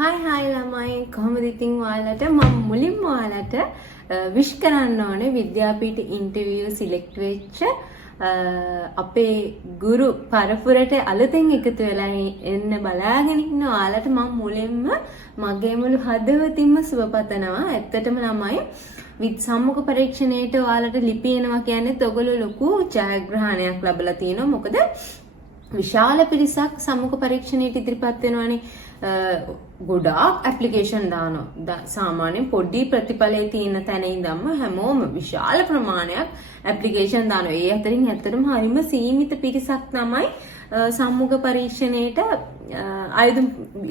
Hi ළමයි කොහොමද ඉතින් ඔයාලට මම මුලින්ම ඔයාලට විශ් කරන්න ඕනේ විද්‍යාපීඨ ඉන්ටර්විව් සිලෙක්ට් වෙච්ච අපේ ගුරු පරපුරට අලුතෙන් එකතු වෙලා එන්න බලාගෙන ඉන්න ඔයාලට මම මුලින්ම මගේ මුළු හදවතින්ම සුබ පතනවා. ඇත්තටම ළමයි සම්මුඛ පරීක්ෂණයට ඔයාලට ලිපියනවා කියන්නේ ඔයගොල්ලෝ ලොකු ජයග්‍රහණයක් ලැබලා තියෙනවා. මොකද විශාල පිරිසක් සම්මුඛ පරීක්ෂණයට ඉදිරිපත් වෙනවානේ. ගොඩාක් ඇප්ලිකේෂන් දානවා. සාමාන්‍යයෙන් පොඩි ප්‍රතිඵලයේ තියෙන තැන ඉඳන්ම හැමෝම විශාල ප්‍රමාණයක් ඇප්ලිකේෂන් දානවා. ඒ අතරින් ඇත්තටම හරිම සීමිත පිරිසක් තමයි සම්මුඛ පරීක්ෂණයට ආයුධ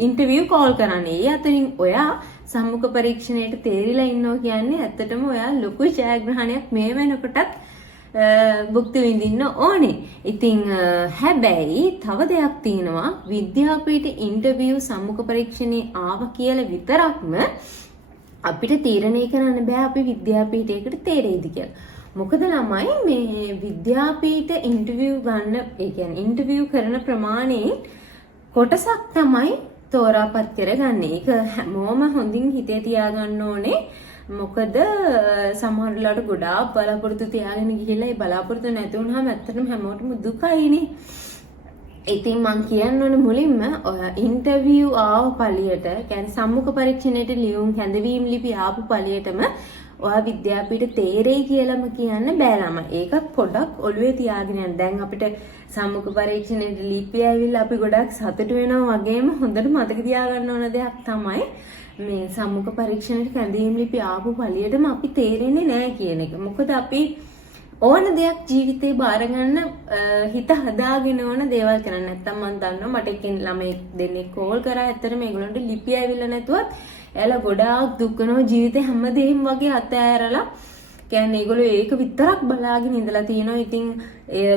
ඉන්ටර්විව් කෝල් කරන්නේ. ඒ අතරින් ඔයා සම්මුඛ පරීක්ෂණයට තේරිලා ඉන්නවා කියන්නේ ඇත්තටම ඔයා ලොකු ජයග්‍රහණයක් මේ වෙනකොටත් භුක්ති විඳින්න ඕනේ. ඉතින් හැබැයි තව දෙයක් තියෙනවා. විද්‍යාපීඨ ඉන්ටර්විව් සම්මුඛ පරීක්ෂණේ ආව කියලා විතරක්ම අපිට තීරණය කරන්න බෑ අපි විද්‍යාපීඨයකට තේරෙයිද කියලා. මොකද ළමයි මේ විද්‍යාපීඨ ඉන්ටර්විව් ගන්න, ඒ කියන්නේ ඉන්ටර්විව් කරන ප්‍රමාණයෙන් කොටසක් තමයි තෝරාපත් කරගන්නේ. ඒක හැමෝම හොඳින් හිතේ තියාගන්න ඕනේ. මොකද සමහර වෙලාවට ගොඩාක් බලාපොරොත්තු තියාගෙන ගිහිල්ලා ඒ බලාපොරොත්තු නැති වුනහම ඇත්තටම හැමෝටම දුකයිනේ. ඉතින් මම කියන්න ඕනේ මුලින්ම ඔය ඉන්ටර්විව් ආව පළියට, කියන්නේ සම්මුඛ පරීක්ෂණයට ලියුම් හැඳවීම් ලිපි ආපු පළියටම ඔයා විද්‍යාපීඨ තේරෙයි කියලාම කියන්න බෑ ළමයි. ඒක පොඩ්ඩක් ඔළුවේ තියාගෙන යන්න. දැන් අපිට සම්මුඛ පරීක්ෂණයට ලිපි ඇවිල්ලා අපි ගොඩක් සතුටු වෙනවා වගේම හොඳට මතක තියාගන්න ඕන දෙයක් තමයි මේ සම්මුඛ පරීක්ෂණයට කැඳවීම් ලිපි ආපු පළියටම අපි තේරෙන්නේ නැහැ කියන එක. මොකද අපි ඕන දෙයක් ජීවිතේ බාර ගන්න හිත හදාගෙන ඕන දේවල් කරන්න. නැත්තම් මම දන්නවා මට එකෙන් ළමයි දෙන්නෙක් කෝල් කරා. ඇත්තටම ඒගොල්ලන්ට ලිපි ඇවිල්ලා නැතුවත් එයාලා ගොඩාක් දුක් වෙනවා ජීවිතේ හැමදේම වගේ අතෑරලා. කියන්නේ ඒගොල්ලෝ ඒක විතරක් බලාගෙන ඉඳලා තියෙනවා. ඉතින්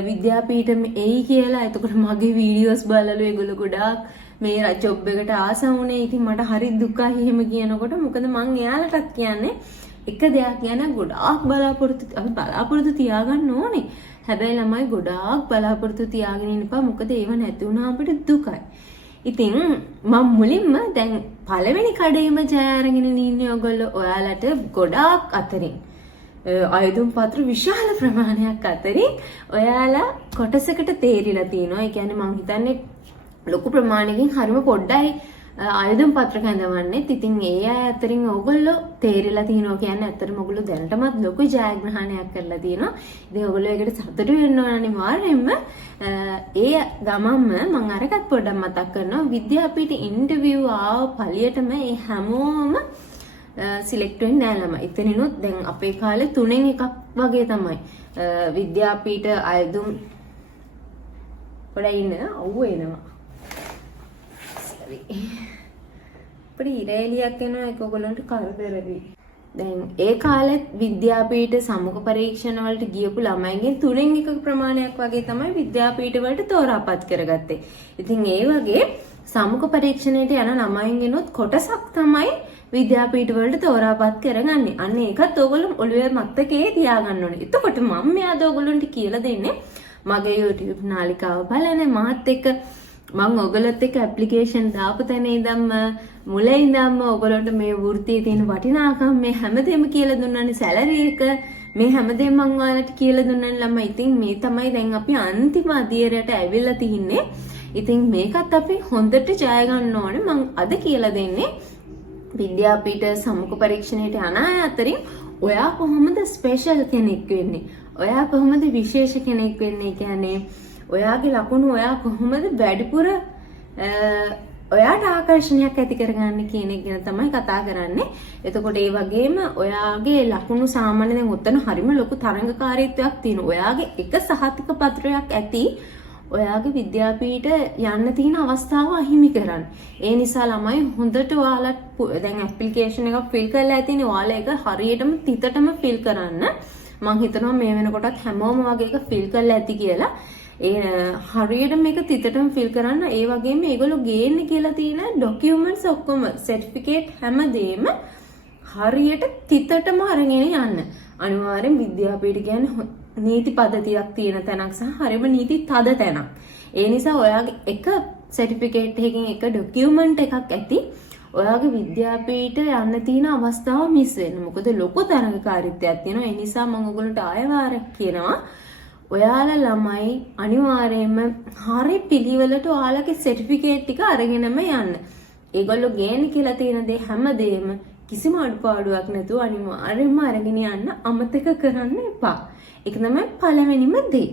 විද්‍යාපීඨෙම එයි කියලා එතකොට මගේ වීඩියෝස් බලලා ඒගොල්ලෝ ගොඩාක් මේ ජොබ් එකට ආස වුණේ. ඉතින් මට හරි දුකයි එහෙම කියනකොට. මොකද මං එයාලටත් කියන්නේ එක දෙයක් කියන ගොඩාක් බලාපොරොත්තු තියාගන්න ඕනේ. හැබැයි ළමයි ගොඩාක් බලාපොරොත්තු තියාගෙන ඉන්නපා. මොකද ඒව නැති වුණා අපිට දුකයි. ඉතින් මම මුලින්ම දැන් පළවෙනි කඩේම ජය අරගෙන ඉන්නේ ඔයගොල්ලෝ. ඔයාලට ගොඩාක් අතරින් ආයුධම් පත්‍ර විශාල ප්‍රමාණයක් අතරින් ඔයාලා කොටසකට තේරිලා තියෙනවා. ඒ කියන්නේ මං හිතන්නේ ලොකු ප්‍රමාණයකින් හරිම පොඩ්ඩයි ආයුධම් පත්‍ර කැඳවන්නේ. ඉතින් ඒ අය අතරින් ඕගොල්ලෝ තේරිලා තිනවා කියන්නේ ඇත්තටම ඕගොල්ලෝ දැනටමත් ලොකු ජයග්‍රහණයක් කරලා තියෙනවා. ඉතින් ඕගොල්ලෝ ඒකට සතුටු වෙන්න ඕන අනිවාර්යෙන්ම. ඒ ගමම්ම මම අරකට පොඩ්ඩක් මතක් කරනවා. විද්‍යාපීඨ ඉන්ටර්විව් ආව පළියටම ඒ හැමෝම සිලෙක්ට් වෙන්නේ නැහැ ළමයි. එතනිනුත් දැන් අපේ කාලේ 3න් එකක් වගේ තමයි විද්‍යාපීඨ ආයුධම් පොඩ්ඩක් ඉන්න අවුව එනවා. අපේ ඉරේලියක් එනවා ඒක ඔයගොල්ලන්ට කරදරයි. දැන් ඒ කාලෙත් විද්‍යාපීඨ සම්මුඛ පරීක්ෂණ වලට ගියපු ළමයින්ගෙන් 3න් එකක ප්‍රමාණයක් වගේ තමයි විද්‍යාපීඨ වලට තෝරාපත් කරගත්තේ. ඉතින් ඒ වගේ සම්මුඛ පරීක්ෂණයට යන ළමයින්ගෙනුත් කොටසක් තමයි විද්‍යාපීඨ වලට තෝරාපත් කරගන්නේ. අන්න ඒකත් ඔයගොල්ලෝ ඔළුවේ මතකේ තියාගන්න ඕනේ. එතකොට මම මෙයාද ඔයගොල්ලන්ට කියලා දෙන්නේ මගේ YouTube නාලිකාව බලන්න මාත් එක්ක මම ඔයගොල්ලොත් එක්ක ඇප්ලිකේෂන් දාපු තැන ඉඳන්ම මුලින් ඉඳන්ම ඔයගොල්ලන්ට මේ වෘත්තියේ තියෙන වටිනාකම් මේ හැමදේම කියලා දුන්නානේ. සැලරි එක මේ හැමදේම මම ඔයාලට කියලා දුන්නානේ ළමයි. ඉතින් මේ තමයි දැන් අපි අන්තිම අදියරට ඇවිල්ලා තින්නේ. ඉතින් මේකත් අපි හොඳට ජය ගන්න ඕනේ. මම අද කියලා දෙන්නේ විද්‍යාපීඨ සම්මුඛ පරීක්ෂණයට යන අය අතරින් ඔයා කොහොමද ස්පෙෂල් කෙනෙක් වෙන්නේ? ඔයා කොහොමද විශේෂ කෙනෙක් වෙන්නේ? කියන්නේ ඔයාගේ ලකුණු ඔයා කොහොමද වැඩිපුර ඔයාට ආකර්ෂණයක් ඇති කරගන්නේ කියන එක ගැන තමයි කතා කරන්නේ. එතකොට ඒ වගේම ඔයාගේ ලකුණු සාමාන්‍යයෙන් දැන් උතන හරිම ලොකු තරංගකාරීත්වයක් තියෙනවා. ඔයාගේ එක සහතික පත්‍රයක් ඇති ඔයාගේ විද්‍යාපීඨ යන්න තියෙන අවස්ථාව අහිමි කරන්න. ඒ නිසා ළමයි හොඳට ඔයාලා දැන් ඇප්ලිකේෂන් එකක් ෆිල් කරලා ඇතිනේ. ඔයාලා ඒක හරියටම තිතටම ෆිල් කරන්න. මම හිතනවා මේ වෙනකොටත් හැමෝම වගේ එක ෆිල් කරලා ඇති කියලා. ඒ හරියට මේක තිතටම ෆිල් කරන්න. ඒ වගේම ඒගොල්ලෝ ගේන්නේ කියලා තියෙන ඩොකියුමන්ට්ස් ඔක්කොම සර්ටිෆිකේට් හැමදේම හරියට තිතටම අරගෙන යන්න. අනිවාර්යෙන් විද්‍යාපීඨ කියන්නේ නීති පද්ධතියක් තියෙන තැනක් සහ හරියම නීති තද තැනක්. ඒ නිසා ඔයාගේ එක සර්ටිෆිකේට් එකකින් එක ඩොකියුමන්ට් එකක් ඇති ඔයාගේ විද්‍යාපීඨ යන්න තියෙන අවස්ථාව මිස් වෙන්න. මොකද ලොකු තරඟකාරීත්වයක් තියෙනවා. ඒ නිසා මම ඔයගොල්ලන්ට ආයෙ වාරයක් කියනවා. ඔයාලා ළමයි අනිවාර්යයෙන්ම හරි පිළිවෙලට ඔයාලගේ සර්ටිෆිකේට් ටික අරගෙනම යන්න. ඒගොල්ලෝ ගේන්න කියලා තියෙන දේ හැමදේම කිසිම අඩුපාඩුවක් නැතුව අනිවාර්යයෙන්ම අරගෙන යන්න අමතක කරන්න එපා. ඒක තමයි පළවෙනිම දේ.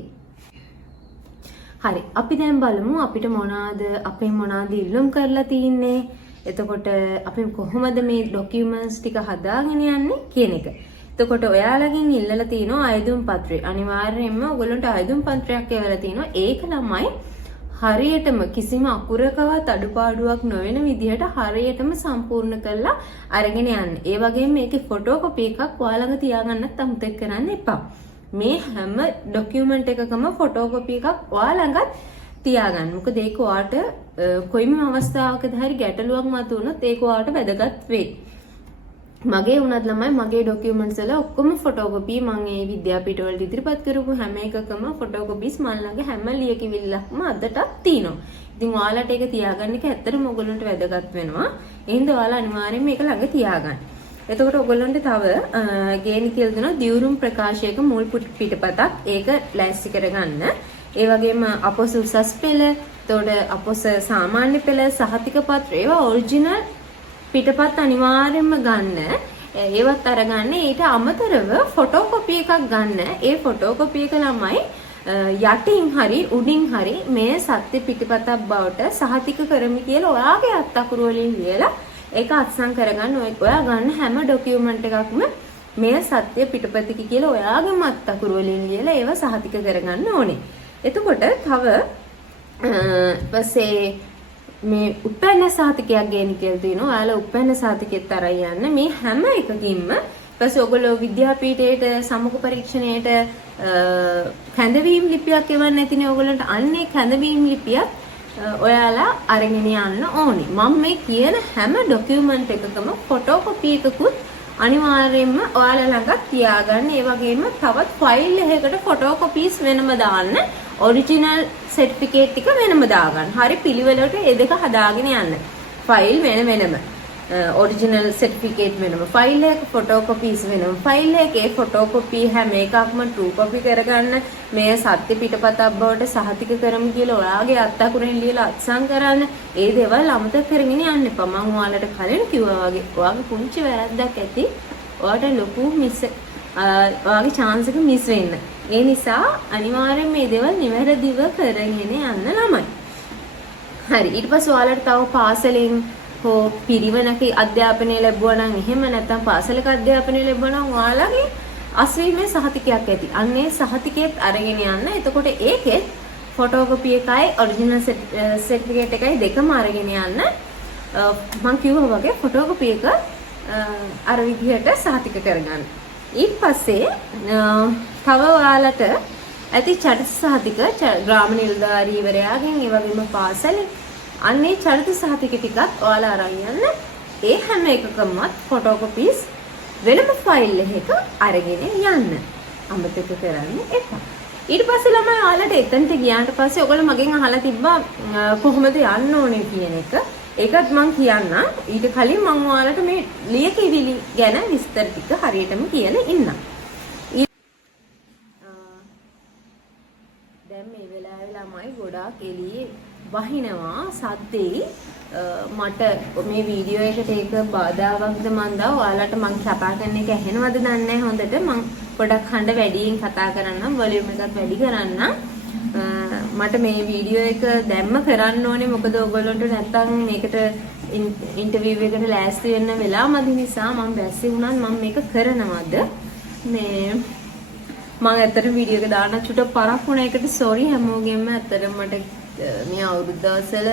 හරි, අපි දැන් බලමු අපිට මොනවාද ඉල්ලුම් කරලා තින්නේ. එතකොට අපි කොහොමද මේ ડોකියුමන්ට්ස් ටික හදාගෙන යන්නේ කියන එක. එතකොට ඔයාලගෙන් ඉල්ලලා තිනවා ආයුධම් පත්‍රය. අනිවාර්යයෙන්ම ඔයගොල්ලන්ට ආයුධම් පත්‍රයක් එවලා තිනවා. ඒක ළමයි හරියටම කිසිම අකුරකවත් අඩුපාඩුවක් නොවන විදිහට හරියටම සම්පූර්ණ කරලා අරගෙන යන්න. ඒ වගේම මේකේ ෆොටෝකොපි එකක් ඔයාලඟ තියාගන්නත් අමතක කරන්න එපා. මේ හැම ડોකියුමන්ට් එකකම ෆොටෝකොපි එකක් ඔයාලඟත් තියාගන්න. මොකද ඒක ඔයාට කොයිම අවස්ථාවකදී හරි ගැටලුවක් මතුවුනොත් ඒක ඔයාට වැදගත් වෙයි. මගේ වුණත් ළමයි මගේ ડોකියුමන්ට්ස් වල ඔක්කොම ෆොටෝකොපි මම ඒ විද්‍යාපීඨ වලට ඉදිරිපත් කරපු හැම එකකම ෆොටෝකොපිස් මම ළඟ හැම ලියකිවිල්ලක්ම අදටත් තියෙනවා. ඉතින් ඔයාලට ඒක තියාගන්න එක ඇත්තටම ඔයගොල්ලන්ට වැදගත් වෙනවා. එහෙනම් ඔයාලා අනිවාර්යයෙන් මේක ළඟ තියාගන්න. එතකොට ඔයගොල්ලන්ට තව ගේන කියලා දෙනවා දියුරුම් ප්‍රකාශයක මුල් පිටපතක්. ඒක ලෑස්ති කරගන්න. ඒ වගේම අපොස උසස් පෙළ, එතකොට අපොස සාමාන්‍ය පෙළ, සහතික පත්‍ර ඒවා ඔරිජිනල් පිටපත් අනිවාර්යයෙන්ම ගන්න. ඒවත් අරගන්න. ඊට අමතරව ෆොටෝකොපි එකක් ගන්න. ඒ ෆොටෝකොපි එක ළමයි යටින් හරි උඩින් හරි මේ සත්‍ය පිටපතක් බවට සහතික කරමි කියලා ඔයාගේ අත් අකුරු වලින් ලියලා ඒක අත්සන් කරගන්න. ඔයා ගන්න හැම ડોකියුමන්ට් එකක්ම මේ සත්‍ය පිටපතක කියලා ඔයාගේම අත් අකුරු වලින් ලියලා ඒව සහතික කරගන්න ඕනේ. එතකොට තව පස්සේ මේ උපැන්න සහතිකයක් ගේන්න කියලා තියෙනවා. ඔයාලා උපැන්න සහතිකෙත් අරන් යන්න. මේ හැම එකකින්ම ඊපස්සේ ඔයගොල්ලෝ විද්‍යාපීඨයට සමුහ පරීක්ෂණයට කැඳවීම් ලිපියක් එවන්න නැතිනේ ඔයගොල්ලන්ට. අන්නේ කැඳවීම් ලිපියක් ඔයාලා අරගෙන යන්න ඕනේ. මම මේ කියන හැම ડોකියුමන්ට් එකකම ෆොටෝකොපි එකකුත් අනිවාර්යයෙන්ම ඔයාලා ළඟ තියාගන්න. ඒ වගේම තවත් ෆයිල් එකකට ෆොටෝකොපීස් වෙනම දාන්න. ඔරිජිනල් සර්ටිෆිකේට් ටික වෙනම දාගන්න. හරි පිළිවෙලට ඒ දෙක හදාගෙන යන්න. ෆයිල් වෙනම ඔරිජිනල් සර්ටිෆිකේට් වෙනම ෆයිල් එක, ෆොටෝකොපීස් වෙනම ෆයිල් එකේ ෆොටෝකොපි හැම එකක්ම ට්‍රූ කොපි කරගන්න. මේ සත්‍ය පිටපතක් බවට සහතික කරමු කියලා ඔයාගේ අත් අකුරෙන් ලියලා අත්සන් කරන්න. ඒ දේවල් අමතක කරගෙන යන්න එපා. මම ඔයාලට කලින් කිව්වා වගේ ඔයාගේ පුංචි වැරද්දක් ඇති ඔයාට ලොකු ඔයාගේ chance එක මිස් වෙන්න. ඒ නිසා අනිවාර්යෙන් මේ දේවල් නිවැරදිව කරගෙන යන්න ළමයි. හරි, ඊට පස්සේ ඔයාලට තව පාසලෙන් හෝ පිරිවෙනක අධ්‍යාපනය ලැබුවා නම් එහෙම නැත්නම් පාසලක අධ්‍යාපනය ලැබුවා නම් ඔයාලගේ අස්වීමේ සහතිකයක් ඇති. අන්නේ සහතිකයත් අරගෙන යන්න. එතකොට ඒකේ ෆොටෝකොපි එකයි ඔරිජිනල් සර්ටිෆිකේට් එකයි දෙකම අරගෙන යන්න. මම කිව්වා වගේ ෆොටෝකොපි එක අර විදිහට සහතික කරගන්න. ඊට පස්සේ තව ඔයාලට ඇති චරිත සහතික ග්‍රාම නිලධාරීවරයාගෙන් ඒ වගේම පාසලේ අන්නේ චරිත සහතික ටිකත් ඔයාලා අරන් යන්න. ඒ හැම එකකමත් ෆොටෝකොපීස් වෙනම ෆයිල් එකක අරගෙන යන්න. අමතක කරන්න එපා. ඊට පස්සේ ළමයි ඔයාලට එතනට ගියාට පස්සේ ඔයගොල්ලෝ මගෙන් අහලා තිබ්බා කොහොමද යන්න ඕනේ කියන එක. ඒකත් මම කියන්නම්. ඊට කලින් මම ඔයාලට මේ ලියකියවිලි ගැන විස්තර ටික හරියටම කියලා ඉන්නම්. දැන් මේ වෙලාවේ ළමයි ගොඩාක් එළියේ වහිනවා සද්දේ. මට මේ වීඩියෝ එකට ඒක බාධාවක්ද මන්ද ඔයාලට මම කතා කරන එක ඇහෙනවද දන්නේ නැහැ හොඳට. මම පොඩක් හඬ වැඩියෙන් කතා කරන්නම්, වොලියුම් එකත් වැඩි කරන්නම්. මට මේ වීඩියෝ එක දැම්ම කරන්න ඕනේ මොකද ඔයගොල්ලන්ට නැත්තම් මේකට ඉන්ටර්විව් එකට ලෑස්ති වෙන්න වෙලා මදි නිසා මම බැස්සි වුණත් මම මේක කරනවද මේ මම ඇත්තට වීඩියෝ එක දාන්න චුට්ටක් පරක් වුණ එකට සෝරි හැමෝගෙම. ඇත්තට මට මේ අවුරුදු දවස්වල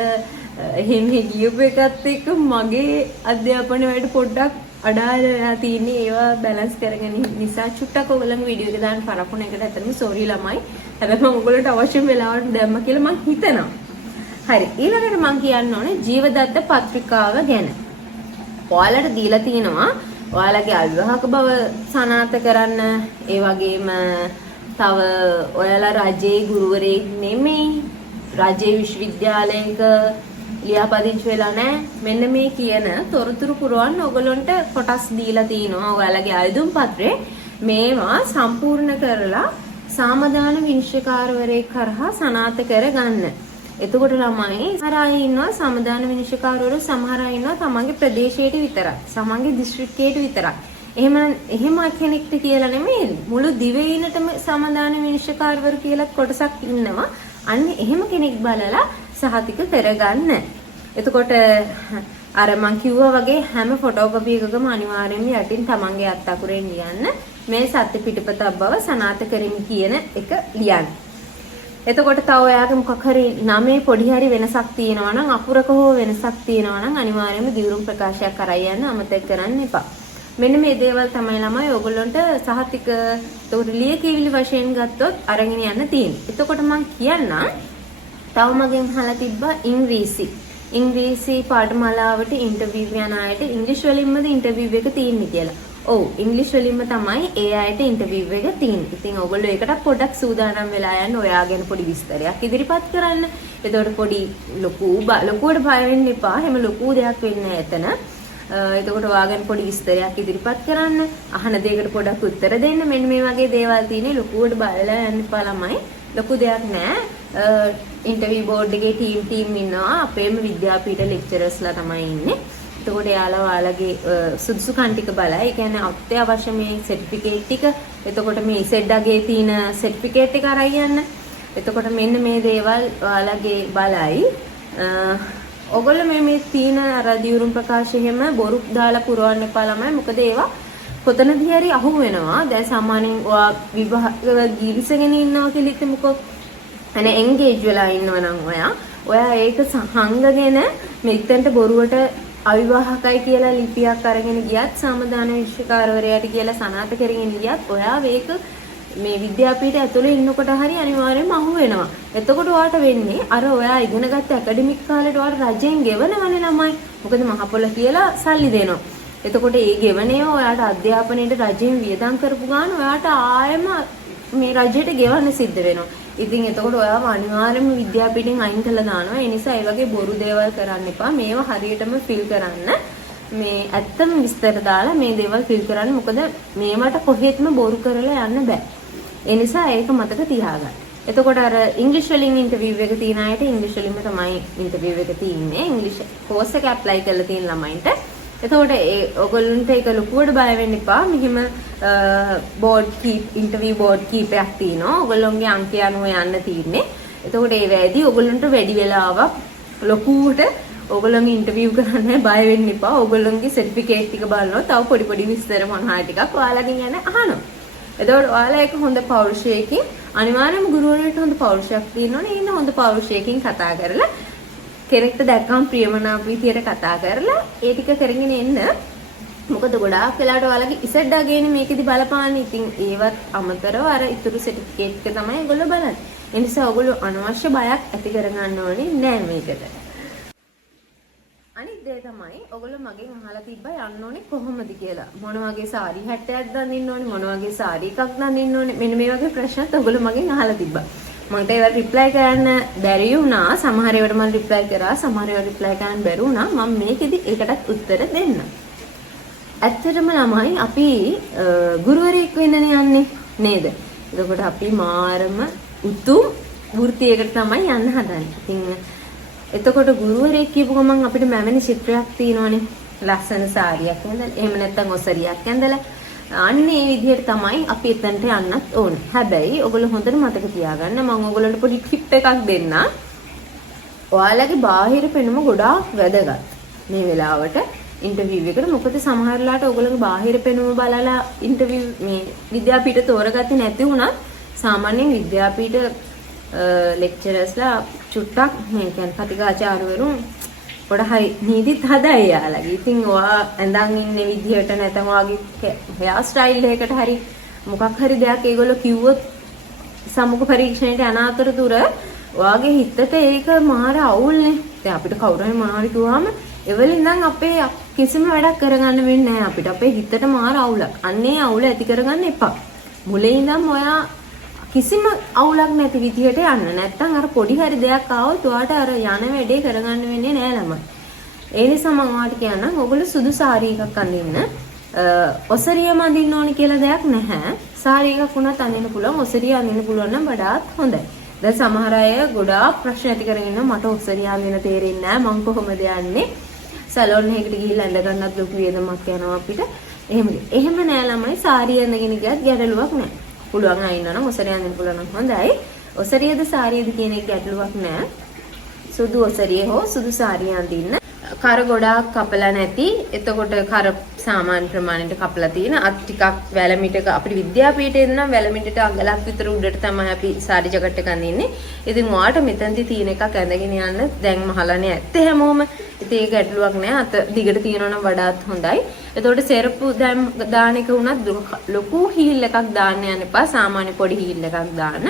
එහෙම ගියපු එකත් එක්ක මගේ අධ්‍යාපන වලට පොඩ්ඩක් අඩාලා තියෙන්නේ. ඒවා බැලන්ස් කරගෙන නිසා චුට්ටක් ඔයගොල්ලන්ගේ වීඩියෝ එක දාන්න පරක් වුණ එකට ඇත්තටම සෝරි ළමයි. හැබැයි මම ඔයගොල්ලන්ට අවශ්‍ය වෙලාවට දැම්ම කියලා මම හිතනවා. හරි, ඊළඟට මම කියන්න ඕනේ ජීවදත්ත පත්‍රිකාව ගැන. ඔයාලට දීලා තිනවා ඔයාලගේ අවිවාහක බව සනාථ කරන්න. ඒ වගේම තව ඔයාලා රජයේ ගුරුවරයෙක් නෙමෙයි, රජයේ විශ්වවිද්‍යාලයක ලියාපදිංචි වෙලා නැහැ. මෙන්න මේ කියන තොරතුරු පුරවන්න ඔයගොල්ලන්ට කොටස් දීලා තිනවා. ඔයාලගේ ආයුධම් පත්‍රේ මේවා සම්පූර්ණ කරලා සමාදාන විනිශ්චයකාරවරයෙක් කරහා සනාථ කරගන්න. එතකොට ළමයි සමහර අය ඉන්නවා සමාදාන විනිශ්චයකාරවරු සමහර අය ඉන්නවා තමන්ගේ ප්‍රදේශයට විතරක්, සමන්ගේ දිස්ත්‍රික්කයට විතරක්. එහෙම කෙනෙක්ට කියලා නෙමෙයි මුළු දිවයිනටම සමාදාන විනිශ්චයකාරවරු කියලා කොටසක් ඉන්නවා. අන්න එහෙම කෙනෙක් බලලා සහතික කරගන්න. එතකොට අර මං කිව්වා වගේ හැම ෆොටෝකොපි එකකම අනිවාර්යයෙන්ම යටින් තමන්ගේ අත් අකුරෙන් ලියන්න මේ සත්‍ය පිටපතක් බව සනාථ කරමි කියන එක ලියන්න. එතකොට තව ඔයාගේ මොකක් හරි නමේ පොඩි හරි වෙනසක් තියෙනවා නම් අකුරක හෝ වෙනසක් තියෙනවා නම් අනිවාර්යයෙන්ම දියුරුම් ප්‍රකාශයක් කරා යන්න අමතක කරන්න එපා. මෙන්න මේ දේවල් තමයි ළමයි ඔයගොල්ලන්ට සහතික උතර ලියකියවිලි වශයෙන් ගත්තොත් අරගෙන යන්න තියෙන්නේ. එතකොට මම කියන්නම් තව මගෙන් අහලා තිබ්බා ඉංග්‍රීසි පාඨමාලාවට ඉන්ටර්විව් යන අයට ඉංග්‍රීසි වලින්මද ඉන්ටර්විව් එක තියෙන්නේ කියලා. ඔව් ඉංග්‍රීසි වලින්ම තමයි ඒ අයට ඉන්ටර්විව් එක තියෙන්නේ. ඉතින් ඔයගොල්ලෝ ඒකට පොඩ්ඩක් සූදානම් වෙලා යන්න ඔයා ගැන පොඩි විස්තරයක් ඉදිරිපත් කරන්න. එතකොට පොඩි ලොකුවට බය වෙන්න එපා. හැම ලොකු දෙයක් වෙන්නේ නැහැ එතන. එතකොට ඔයාගෙන පොඩි විස්තරයක් ඉදිරිපත් කරන්න. අහන දෙයකට පොඩක් උත්තර දෙන්න. මෙන්න මේ වගේ දේවල් තියෙන්නේ ලොකුවට බලලා යන්න එපා ළමයි. ලොකු දෙයක් නෑ. ඉන්ටර්විව් බෝඩ් එකේ ටීම් ඉන්නවා. අපේම විද්‍යාපීඨ ලෙක්චරර්ස්ලා තමයි ඉන්නේ. එතකොට යාලා ඔයාලගේ සුදුසුකම් ටික බලයි. ඒ කියන්නේ අත්‍යවශ්‍ය මේ සර්ටිෆිකේට් ටික. එතකොට මේ ඉසෙඩ්ඩාගේ තියෙන සර්ටිෆිකේට් එක අරන් යන්න. එතකොට මෙන්න මේ දේවල් ඔයාලගේ බලයි. ඔයගොල්ලෝ මේ තීන අර දියුරුම් ප්‍රකාශයෙම බොරු දාලා පුරවන්න එපා ළමයි. මොකද ඒවා කොතනදී හරි අහු වෙනවා. දැන් සාමාන්‍යයෙන් ඔයා විවාහ ගිවිසගෙන ඉන්නවා කියලා හිතමුකෝ. අනේ එන්ගේජ් වෙලා ඉන්නවා නම් ඔයා ඒක හංගගෙන මෙතෙන්ට බොරුවට අවිවාහකයි කියලා ලිපියක් අරගෙන ගියත් සමාදාන විනිශ්චයකාරවරයාට කියලා සනාථ කරගෙන ගියත් ඔයා මේක මේ විද්‍යාපීඨය ඇතුලේ ඉන්නකොට හරි අනිවාර්යයෙන්ම අහු වෙනවා. එතකොට ඔයාට වෙන්නේ අර ඔයා ඉගෙනගත්ත ඇකඩමික් කාලේට ඔයාට රජයෙන් ගෙවනවනේ ළමයි. මොකද මහපොළ කියලා සල්ලි දෙනවා. එතකොට ඒ ගෙවනේ ඔයාට අධ්‍යාපනයේට රජයෙන් වියදම් කරපු ගාන ඔයාට ආයෙම මේ රජයට ගෙවන්න සිද්ධ වෙනවා. ඉතින් එතකොට ඔයාව අනිවාර්යයෙන්ම විද්‍යාපීඨෙන් අයින් කළා දානවා. ඒ නිසා ඒ වගේ බොරු දේවල් කරන්න එපා. මේවා හරියටම ෆිල් කරන්න. මේ ඇත්තම විස්තර දාලා මේ දේවල් ෆිල් කරන්න. මොකද මේවට කොහෙත්ම බොරු කරලා යන්න බෑ. ඒ නිසා ඒක මතක තියාගන්න. එතකොට අර ඉංග්‍රීසි වලින් ඉන්ටර්විව් එක තියන අයට ඉංග්‍රීසි වලින්ම තමයි ඉන්ටර්විව් එක තියෙන්නේ. ඉංග්‍රීසි කෝස් එක ඇප්ලයි කරලා තියෙන ළමයින්ට. එතකොට ඔයගොල්ලන්ට ඒක ලොකුවට බය වෙන්න එපා. මෙහිම ඉන්ටර්විව් බෝඩ් කීපයක් තියෙනවා. ඔයගොල්ලන්ගේ අංකය අනුව යන්න තියෙන්නේ. එතකොට ඒ වෙලාවේදී ඔයගොල්ලන්ට වැඩි වෙලාවක් ලොකුවට ඔයගොල්ලන්ගේ ඉන්ටර්විව් කරන්න බය වෙන්න එපා. ඔයගොල්ලන්ගේ සර්ටිෆිකේට් ටික බලනවා. තව පොඩි විස්තර මොනවා ටිකක් ඔයාලගෙන් යන අහනවා. එතකොට ඔයාලා ඒක හොඳ පෞරුෂයකින් අනිවාර්යයෙන්ම ගුරුවරයාට හොඳ පෞරුෂයක් තියෙනවනේ. ඉන්න හොඳ පෞරුෂයකින් කතා කරලා කෙනෙක්ට දැක්කම ප්‍රියමනාප විදියට කතා කරලා ඒ ටික කරගෙන එන්න. මොකද ගොඩාක් වෙලාවට ඔයාලගේ ඉසෙඩ්ඩාගෙන මේකෙදි බලපාන්නේ. ඉතින් ඒවත් අමතරව අර ඉතුරු සර්ටිෆිකේට් එක තමයි ඔයගොල්ලෝ බලන්නේ. ඒ නිසා ඔයගොල්ලෝ අනවශ්‍ය බයක් ඇති කරගන්න ඕනේ නෑ මේකට. අනිත් දේ තමයි ඔයගොල්ලෝ මගෙන් අහලා තිබ්බා යන්න ඕනේ කොහොමද කියලා. මොන වගේ සාරි හැට්ටයක් දන්නින්න ඕනේ, මොන වගේ සාරි එකක් දන්නින්න ඕනේ. මෙන්න මේ වගේ ප්‍රශ්නත් ඔයගොල්ලෝ මගෙන් අහලා තිබ්බා. මට ඒවට රිප්ලයි කරන්න බැරි වුණා. සමහර ඒවාට මම රිප්ලයි කරා, සමහර ඒවාට රිප්ලයි කරන්න බැරි වුණා. මම මේකෙදි ඒකටත් උත්තර දෙන්න. ඇත්තටම ළමයි අපි ගුරුවරයෙක් වෙන්නනේ යන්නේ නේද? එතකොට අපි මාරම උතුම් වෘත්තියකට තමයි යන්න හදන්නේ. ඉතින් එතකොට ගුරුවරයෙක් කියපු ගමන් අපිට මැවෙන චිත්‍රයක් තියෙනවනේ. ලස්සන සාරියක් ඇඳලා, එහෙම නැත්නම් ඔසරියක් ඇඳලා අන්න ඒ විදිහට තමයි අපි එතනට යන්නත් ඕනේ. හැබැයි ඔයගොල්ලෝ හොඳට මතක තියාගන්න මම ඔයගොල්ලන්ට පොඩි ටිප් එකක් දෙන්නම්. ඔයාලගේ බාහිර පෙනුම ගොඩාක් වැදගත් මේ වෙලාවට ඉන්ටර්විව් එකට. මොකද සමහර වෙලාවට ඔයගොල්ලෝගේ බාහිර පෙනුම බලලා ඉන්ටර්විව් මේ විද්‍යාපීඨ තෝරගත්තේ නැති වුණත් සාමාන්‍යයෙන් විද්‍යාපීඨ ලෙක්චරර්ස්ලා චුට්ටක් මේ කියන්නේ කතිකාචාර්යවරුන් පොඩහයි නීතිත් හදයි යාළගේ. ඉතින් ඔයා ඇඳන් ඉන්නේ විදිහට නැත්නම් ඔයාගේ හෙයාර් ස්ටයිල් එකකට හරි මොකක් හරි දෙයක් ඒගොල්ලෝ කිව්වොත් සමුක පරීක්ෂණයට යන අතරතුර ඔයාගේ හිතට ඒක මාර අවුල්නේ. දැන් අපිට කවුරු හරි මොනවා හරි කිව්වම එවලින් නම් අපේ කිසිම වැඩක් කරගන්න වෙන්නේ නැහැ. අපිට අපේ හිතට මාර අවුලක්. අන්නේ අවුල ඇති කරගන්න එපා. මුලින් ඉඳන් ඔයා කිසිම අවුලක් නැති විදිහට යන්න. නැත්තම් අර පොඩි හරි දෙයක් ආවොත් ඔයාට අර යන වැඩේ කරගන්න වෙන්නේ නෑ ළමයි. ඒ නිසා මම ඔයාලට කියන්නම් ඔයගොල්ලෝ සුදු සාරි එකක් අඳින්න. ඔසරියම අඳින්න ඕනි කියලා දෙයක් නැහැ. සාරි එකක් වුණත් අඳින්න පුළුවන්. ඔසරිය අඳින්න පුළුවන් නම් වඩාත් හොඳයි. දැන් සමහර අය ගොඩාක් ප්‍රශ්න ඇති කරගෙන ඉන්නවා මට ඔසරිය අඳින්න තේරෙන්නේ නැහැ. මං කොහොමද යන්නේ? සැලොන් එකකට ගිහිල්ලා ඇඳ ගන්නත් ලොකු වේදමක් යනවා අපිට. එහෙම නෑ ළමයි සාරිය අඳගෙන ගියත් ගැටලුවක් නෑ. පුළුවන් අය ඉන්නවනම් ඔසරිය අඳින්න පුළුවන් නම් හොඳයි. ඔසරියද සාරියද කියන එක ගැටලුවක් නෑ. සුදු ඔසරිය හෝ සුදු සාරිය අඳින්න. කර ගොඩාක් කපලා නැති. එතකොට කර සාමාන්‍ය ප්‍රමාණයට කපලා තියෙන අත් ටිකක් වැලමිටක අපිට විද්‍යාපීඨයේ නම් වැලමිටට අඟලක් විතර උඩට තමයි අපි සාරි ජැකට් එක අඳින්නේ. ඉතින් ඔයාට මෙතනදි තියෙන එකක් ඇඳගෙන යන්න දැන් මහලානේ ඇත්තේ හැමෝම. ඉතින් ඒක ගැටලුවක් නෑ. අත දිගට තියෙනවා නම් වඩාත් හොඳයි. එතකොට සෙරප්පු දාන එක වුණත් ලොකු හීල් එකක් දාන්න යන්න එපා. සාමාන්‍ය පොඩි හීල් එකක් දාන්න.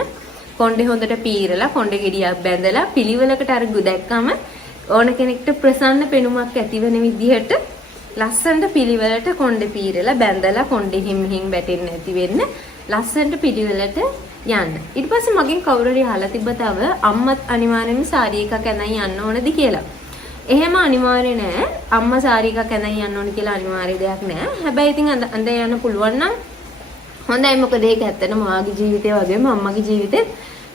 කොණ්ඩේ හොඳට පීරලා කොණ්ඩේ ගෙඩියක් බැඳලා පිළිවෙලකට අරගු දැක්කම ඕන කෙනෙක්ට ප්‍රසන්න පෙනුමක් ඇති වෙන විදිහට ලස්සනට පිළිවෙලට කොණ්ඩේ පීරලා බැඳලා කොණ්ඩේ හිම් වැටෙන්නේ නැති වෙන්න ලස්සනට පිළිවෙලට යන්න. ඊට පස්සේ මගෙන් කවුරු හරි අහලා තිබ්බ තව අම්මත් අනිවාර්යෙන්ම සාරි එකක් ඇඳන් යන්න ඕනද කියලා. එහෙම අනිවාර්ය නෑ. අම්මා සාරි එකක් ඇඳන් යන්න ඕන කියලා අනිවාර්ය දෙයක් නෑ. හැබැයි ඉතින් අඳ යන්න පුළුවන් නම් හොඳයි. මොකද ඒක ඇත්තටම ඔයාගේ ජීවිතය වගේම අම්මගේ ජීවිතෙත්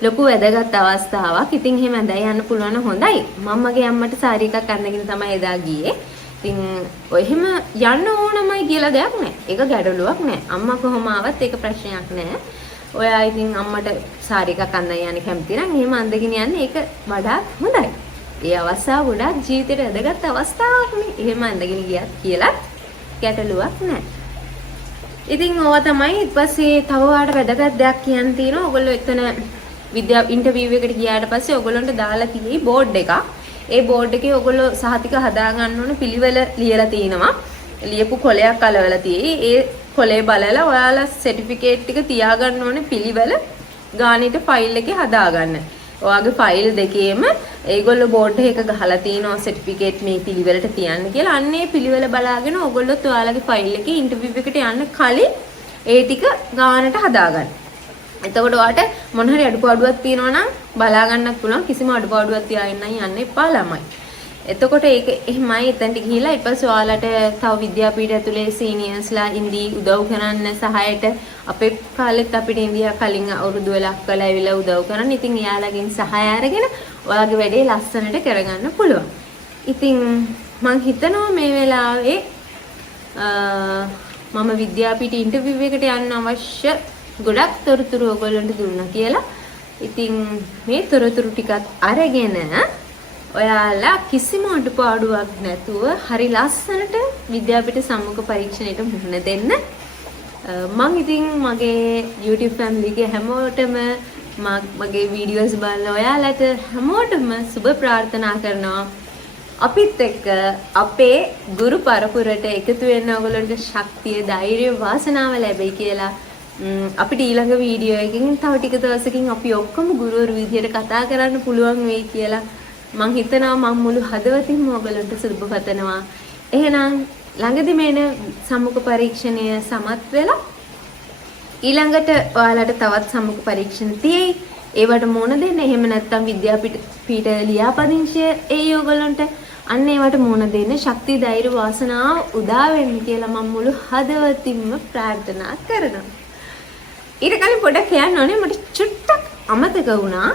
ලොකු වැදගත් අවස්ථාවක්. ඉතින් එහෙම ඇඳලා යන්න පුළුවන් නම් හොඳයි. මම්මගේ අම්මට සාරි එකක් අඳගෙන තමයි එදා ගියේ. ඉතින් ඔය එහෙම යන්න ඕනමයි කියලා දෙයක් නැහැ. ඒක ගැටලුවක් නැහැ. අම්මා කොහොම ආවත් ඒක ප්‍රශ්නයක් නැහැ. ඔයා ඉතින් අම්මට සාරි එකක් අඳන් යන්න කැමති නම් එහෙම අඳගෙන යන්න ඒක වඩාත් හොඳයි. ඒ අවස්ථාව ගොඩාක් ජීවිතේට වැදගත් අවස්ථාවක් නේ. එහෙම අඳගෙන ගියත් කියලා ගැටලුවක් නැහැ. ඉතින් ඕවා තමයි ඊට පස්සේ තව ඔයාලට වැදගත් දෙයක් කියන්න තියෙනවා. ඔයගොල්ලෝ එතන විද්‍යා ඉන්ටර්විව් එකට ගියාට පස්සේ ඔයගොල්ලන්ට දාලා තියෙයි බෝඩ් එකක්. ඒ බෝඩ් එකේ ඔයගොල්ලෝ සහතික හදා ගන්න ඕන පිළිවෙල ලියලා තිනවා. ලියපු කොලයක් අලවලා තියෙයි. ඒ කොලේ බලලා ඔයාලා සර්ටිෆිකේට් ටික තියාගන්න ඕනේ පිළිවෙල ගානිට ෆයිල් එකේ හදාගන්න. ඔයාගේ ෆයිල් දෙකේම ඒගොල්ලෝ බෝඩ් එක ගහලා තිනවා සර්ටිෆිකේට් මේ පිළිවෙලට තියන්න කියලා. අන්නේ පිළිවෙල බලාගෙන ඔයගොල්ලොත් ඔයාලගේ ෆයිල් එකේ ඉන්ටර්විව් එකට යන්න කලින් ඒ ටික ගානට හදාගන්න. එතකොට ඔයාට මොන හරි අඩුපාඩුවක් තියෙනවා නම් බලා ගන්නත් පුළුවන්. කිසිම අඩුපාඩුවක් තියාගෙන යන්න එපා ළමයි. එතකොට ඒක එහෙමයි. එතනට ගිහිලා ඊට පස්සේ ඔයාලට තව විද්‍යාපීඨ ඇතුලේ සීනියර්ස්ලා ඉන්දී උදව් කරන්න සහායට අපේ කාලෙත් අපිට ඉන්දියා කලින් අවුරුදු 11ක් කළා ඇවිල්ලා උදව් කරන්න. ඉතින් එයාලගෙන් සහාය අරගෙන ඔයාගේ වැඩේ ලස්සනට කරගන්න පුළුවන්. ඉතින් මම හිතනවා මේ වෙලාවේ මම විද්‍යාපීඨ ඉන්ටර්විව් එකට යන්න අවශ්‍ය ගොඩක් තොරතුරු ඔයගොල්ලන්ට දුන්නා කියලා. ඉතින් මේ තොරතුරු ටිකත් අරගෙන ඔයාලා කිසිම අඩුපාඩුවක් නැතුව හරි ලස්සනට විද්‍යාපීඨ සම්මුඛ පරීක්ෂණයට මුහුණ දෙන්න. මම ඉතින් මගේ YouTube family එකේ හැමෝටම මගේ වීඩියෝස් බලන ඔයාලට හැමෝටම සුබ ප්‍රාර්ථනා කරනවා. අපිත් එක්ක අපේ ගුරු පරපුරට එකතු වෙන්න ඔයගොල්ලන්ට ශක්තිය, ධෛර්යය, වාසනාව ලැබෙයි කියලා. අපිට ඊළඟ වීඩියෝ එකකින් තව ටික දවසකින් අපි ඔක්කොම ගුරුවරු විදියට කතා කරන්න පුළුවන් වෙයි කියලා මං හිතනවා. මම මුළු හදවතින්ම ඔයගලන්ට සුබ පතනවා. එහෙනම් ළඟදි මේන සම්මුඛ පරීක්ෂණය සමත් වෙලා ඊළඟට ඔයාලට තවත් සම්මුඛ පරීක්ෂණ තියෙයි. ඒවට මොන දෙන්න. එහෙම නැත්නම් විද්‍යාපීඨ ලියාපදිංචිය ඒ ඔයගලන්ට අන්න ඒවට මොන දෙන්න. ශක්තිය, ධෛර්ය, වාසනාව උදා වෙන්න කියලා මම මුළු හදවතින්ම ප්‍රාර්ථනා කරනවා. ඊට කලින් පොඩ්ඩක් කියන්න ඕනේ මට චුට්ටක් අමතක වුණා.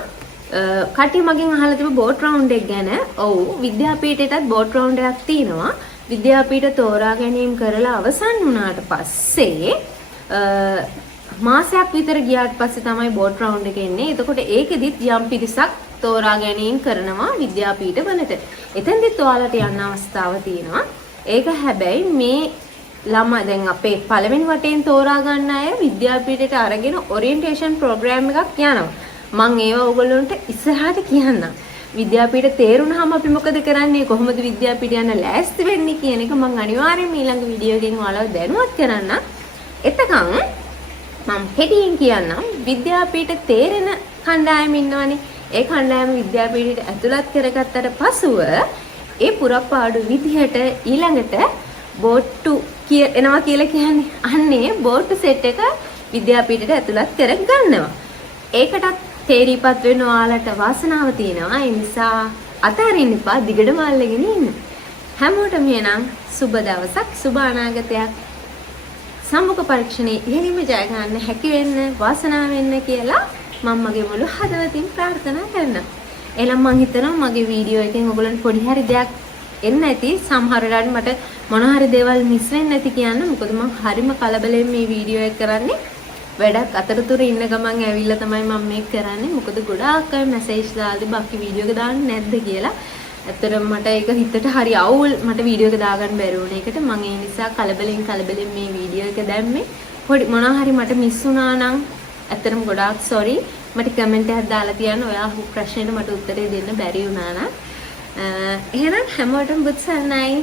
කටි මගෙන් අහලා තිබ්බ බෝට් රවුන්ඩ් එක ගැන. ඔව් විද්‍යාපීඨයටත් බෝට් රවුන්ඩ් එකක් තියෙනවා. විද්‍යාපීඨ තෝරා ගැනීම කරලා අවසන් වුණාට පස්සේ මාසයක් විතර ගියාට පස්සේ තමයි බෝට් රවුන්ඩ් එක එන්නේ. එතකොට ඒකෙදිත් යම් පිරිසක් තෝරා ගැනීම කරනවා විද්‍යාපීඨ වලට. එතෙන්දිත් ඔයාලට යන්න අවස්ථාව තියෙනවා. ඒක හැබැයි මේ ළමයි දැන් අපේ පළවෙනි වටේන් තෝරා ගන්න අය විද්‍යාපීඨයට අරගෙන ඔරියන්ටේෂන් ප්‍රෝග්‍රෑම් එකක් යනවා. මම ඒව ඔයගොල්ලන්ට ඉස්සරහට කියන්නම්. විද්‍යාපීඨ තේරුණාම අපි මොකද කරන්නේ, කොහොමද විද්‍යාපීඨ යන්න ලෑස්ති වෙන්නේ කියන එක මම අනිවාර්යයෙන්ම ඊළඟ වීඩියෝ එකකින් ඔයාලව දැනුවත් කරන්න. එතකන් මම හෙටියෙන් කියන්නම් විද්‍යාපීඨ තේරෙන කණ්ඩායම ඉන්නවනේ. ඒ කණ්ඩායම විද්‍යාපීඨයට ඇතුළත් කරගත්තට පසුව ඒ පුරපාඩු විදිහට ඊළඟට බෝට්ටු එනවා කියලා කියන්නේ. අන්නේ බෝට්ටු සෙට් එක විද්‍යාපීඨයට ඇතුළත් කර ගන්නවා. ඒකටත් තේරීපත් වෙන්න ඔයාලට වාසනාව තියෙනවා. ඒ නිසා අතාරින්න එපා, දිගටම අල්ලගෙන ඉන්න. හැමෝටම එනම් සුබ දවසක්, සුබ අනාගතයක්. සම්මුඛ පරීක්ෂණයේ ඉහළින්ම ජය ගන්න හැකි වෙන්න, වාසනාව වෙන්න කියලා මම මගේ මුළු හදවතින් ප්‍රාර්ථනා කරනවා. එහෙනම් මම හිතනවා මගේ වීඩියෝ එකෙන් ඔයගොල්ලන්ට පොඩි හරි දෙයක් එන්න ඇති. සමහර වෙලාවට මට මොන හරි දේවල් මිස් වෙන්න ඇති කියන්න. මොකද මම හරිම කලබලෙන් මේ වීඩියෝ එක කරන්නේ. වැඩක් අතරතුර ඉන්න ගමන් ඇවිල්ලා තමයි මම මේක කරන්නේ. මොකද ගොඩාක් අය මැසේජ් දාලා බක්කි වීඩියෝ එක දාන්නේ නැද්ද කියලා. ඇත්තටම මට ඒක හිතට හරි අවුල්, මට වීඩියෝ එක දාගන්න බැරි වුණ එකට මම ඒ නිසා කලබලෙන් මේ වීඩියෝ එක දැම්මේ. පොඩි මොනවා හරි මට මිස් වුණා නම් ඇත්තටම ගොඩාක් සෝරි. මට කමෙන්ට් එකක් දාලා තියන්න ඔයා ප්‍රශ්නෙට මට උත්තරේ දෙන්න බැරි වුණා නම්. එහෙනම් හැමෝටම බුත් සරණයි.